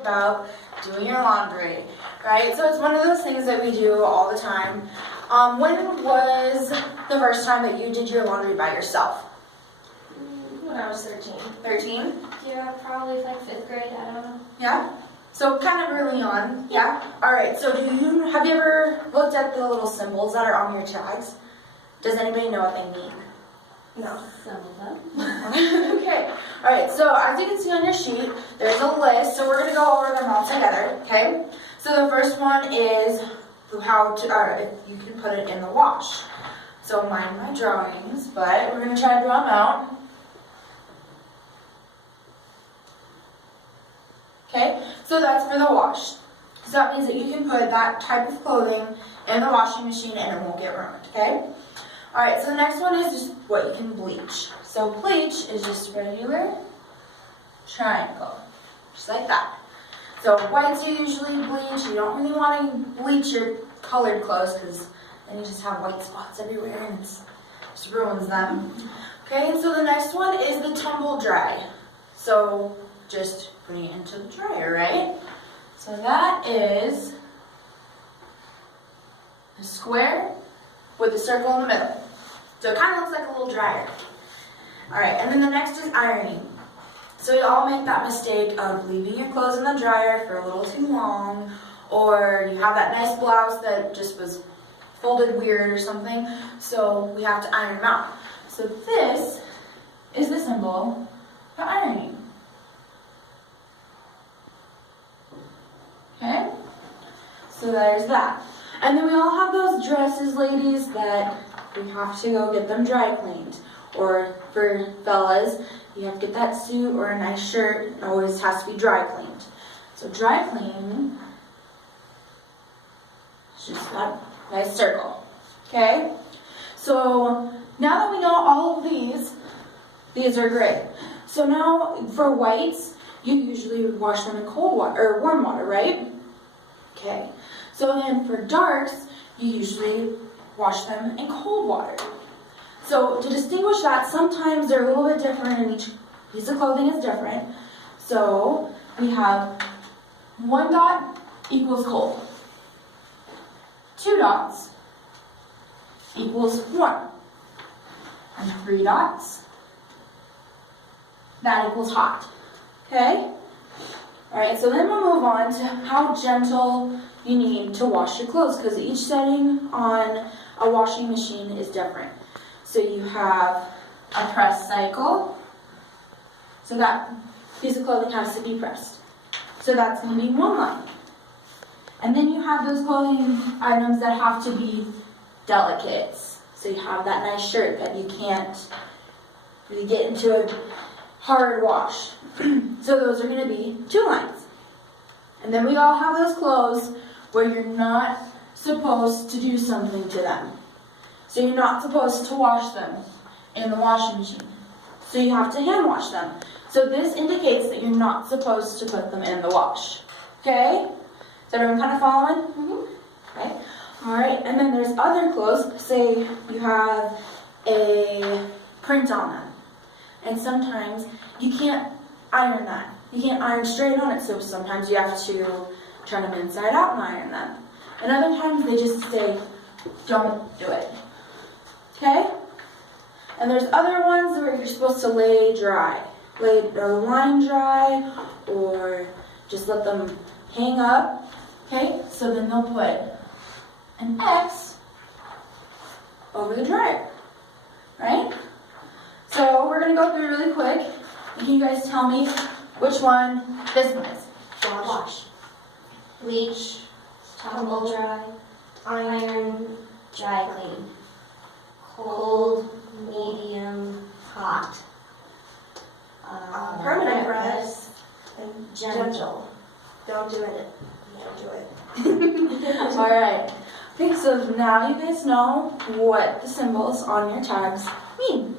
about doing your laundry, right? So it's one of those things that we do all the time. When was the first time that you did your laundry by yourself? When I was 13. 13? Yeah, probably like 5th grade, I don't know. Yeah? So kind of early on, yeah? Alright, so have you ever looked at the little symbols that are on your tags? Does anybody know what they mean? No. Some of them. Okay, alright, so as you can see on your sheet, there's a list, so we're going to go over them all together, okay? So the first one is if you can put it in the wash. So mind my drawings, but we're going to try to draw them out. Okay, so that's for the wash. So that means that you can put that type of clothing in the washing machine and it won't get ruined, okay? Alright, so the next one is just what you can bleach. So bleach is just regular triangle, just like that. So whites you usually bleach. You don't really want to bleach your colored clothes because then you just have white spots everywhere and it just ruins them. Okay, so the next one is the tumble dry. So just putting it into the dryer, right? So that is a square with a circle in the middle. So it kind of looks like a little dryer. Alright, and then the next is ironing. So you all make that mistake of leaving your clothes in the dryer for a little too long, or you have that nice blouse that just was folded weird or something, so we have to iron them out. So this is the symbol for ironing. Okay? So there's that. And then we all have those dresses, ladies, that we have to go get them dry cleaned. Or for fellas, you have to get that suit or a nice shirt. It always has to be dry cleaned. So dry clean is just that nice circle. Okay? So now that we know all of these are great. So now for whites, you usually would wash them in cold water or warm water, right? Okay. So then for darks, you usually wash them in cold water. So to distinguish that, sometimes they're a little bit different and each piece of clothing is different. So we have 1 dot equals cold. 2 dots equals warm. And 3 dots, that equals hot. Okay? Alright, so then we'll move on to how gentle you need to wash your clothes, because each setting on a washing machine is different. So you have a press cycle, so that piece of clothing has to be pressed. So that's going to be 1 line. And then you have those clothing items that have to be delicates. So you have that nice shirt that you can't really get into a hard wash. So those are going to be 2 lines. And then we all have those clothes where you're not supposed to do something to them. So you're not supposed to wash them in the washing machine. So you have to hand wash them. So this indicates that you're not supposed to put them in the wash. Okay? Is everyone kind of following? Mm-hmm. Okay. Alright, and then there's other clothes. Say you have a print on them. And sometimes you can't iron that. You can't iron straight on it, so sometimes you have to turn them inside out and iron them. And other times they just say, don't do it. Okay? And there's other ones where you're supposed to lay dry. Or line dry, or just let them hang up. Okay? So then they'll put an X over the dryer. Right? So we're going to go through really quick. And can you guys tell me which one this one is? Wash. Bleach. Tumble dry. Iron. Dry clean. Cold. Medium. Hot. Permanent press. And gentle. Don't do it. Don't do it. Alright. Okay, so now you guys know what the symbols on your tags mean.